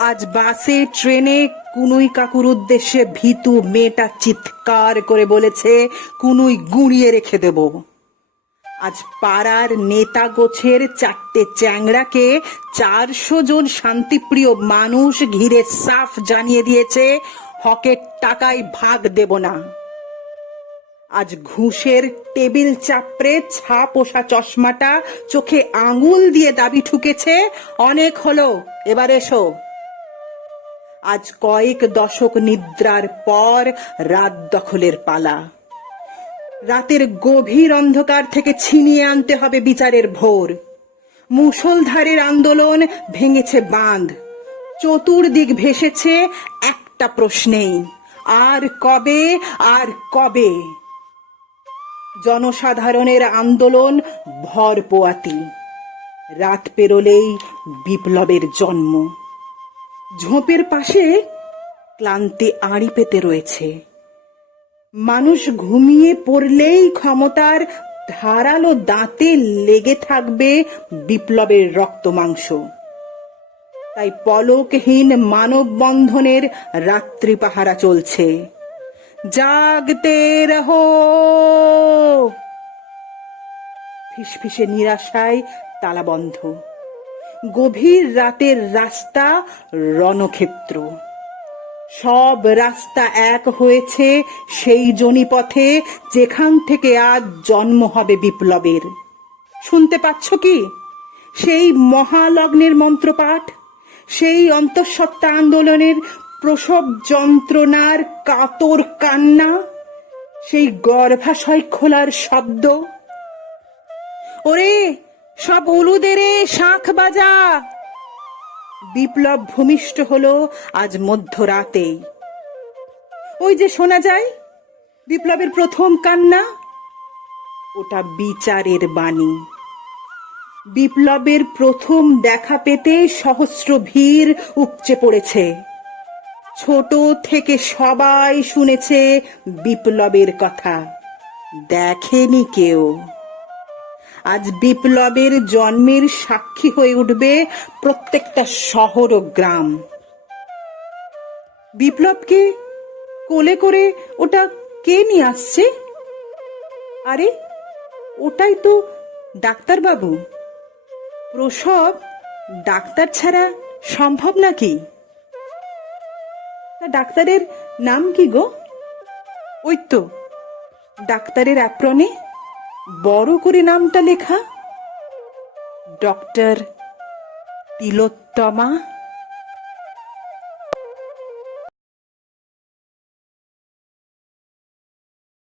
আজ বাসে, ট্রেনে কুনুই কাকুর উদ্দেশ্যে ভীতু মেয়েটা চিৎকার করে বলেছে, কুনুই গুঁড়িয়ে রেখে দেব। আজ পাড়ার নেতা গোছের চারটে চ্যাংড়াকে চারশো জন শান্তিপ্রিয় মানুষ ঘিরে সাফ জানিয়ে দিয়েছে, হকের টাকায় ভাগ দেব না। আজ ঘুষের টেবিল চাপড়ে ছা পোষা চশমাটা চোখে আঙুল দিয়ে দাবি ঠুকেছে, অনেক হলো, এবার এসো। আজ কয়েক দশক নিদ্রার পর রাত দখলের পালা। রাতের গভীর অন্ধকার থেকে ছিনিয়ে আনতে হবে বিচারের ভোর। মুষলধারের আন্দোলন ভেঙেছে বাঁধ। চতুর্দিক ভেসেছে একটা প্রশ্নেই, আর কবে আর কবে? জনসাধারণের আন্দোলন ভর পোয়াতি রাত পেরোলেই বিপ্লবের জন্ম। ঝোপের পাশে ক্লান্তি আড়ি পেতে রয়েছে। মানুষ ঘুমিয়ে পড়লেই ক্ষমতার ধারালো দাঁতে লেগে থাকবে বিপ্লবের রক্ত মাংস। তাই পলকহীন মানববন্ধনের রাত্রি পাহারা চলছে। জাগতে রহো। ফিসফিসে নিরাশায় তালাবন্ধ। গভীর রাতের রাস্তা রণক্ষেত্র। সব রাস্তা এক হয়েছে সেই জনিপথে, যেখান থেকে আজ জন্ম হবে বিপ্লবের। শুনতে পাচ্ছ কি? সেই মহালগ্নের মন্ত্রপাঠ, সেই অন্তঃসত্ত্বা আন্দোলনের প্রসব যন্ত্রণার কাতর কান্না, সেই গর্ভাশয় খোলার শব্দ। ওরে সব উলুদেরে শাঁখ বাজা। বিপ্লব ভূমিষ্ঠ হলো আজ মধ্যরাতেই। ওই যে শোনা যায়, বিপ্লবের প্রথম কান্না, ওটা বিচারের বাণী। বিপ্লবের প্রথম দেখা পেতে সহস্র ভিড় উপচে পড়েছে। ছোট থেকে সবাই শুনেছে বিপ্লবের কথা। দেখেনি কেউ। আজ বিপ্লবের জন্মের সাক্ষী হয়ে উঠবে প্রত্যেকটা শহর ও গ্রাম। বিপ্লবকে কোলে করে ওটা কে নিয়ে আসছে? আরে, ওটাই তো ডাক্তারবাবু। প্রসব ডাক্তার ছাড়া সম্ভব নাকি? তা ডাক্তারের নাম কি গো? ওই তো, ডাক্তারের অ্যাপ্রনে বড় করে নামটা লেখা? ডক্টর তিলোত্তমা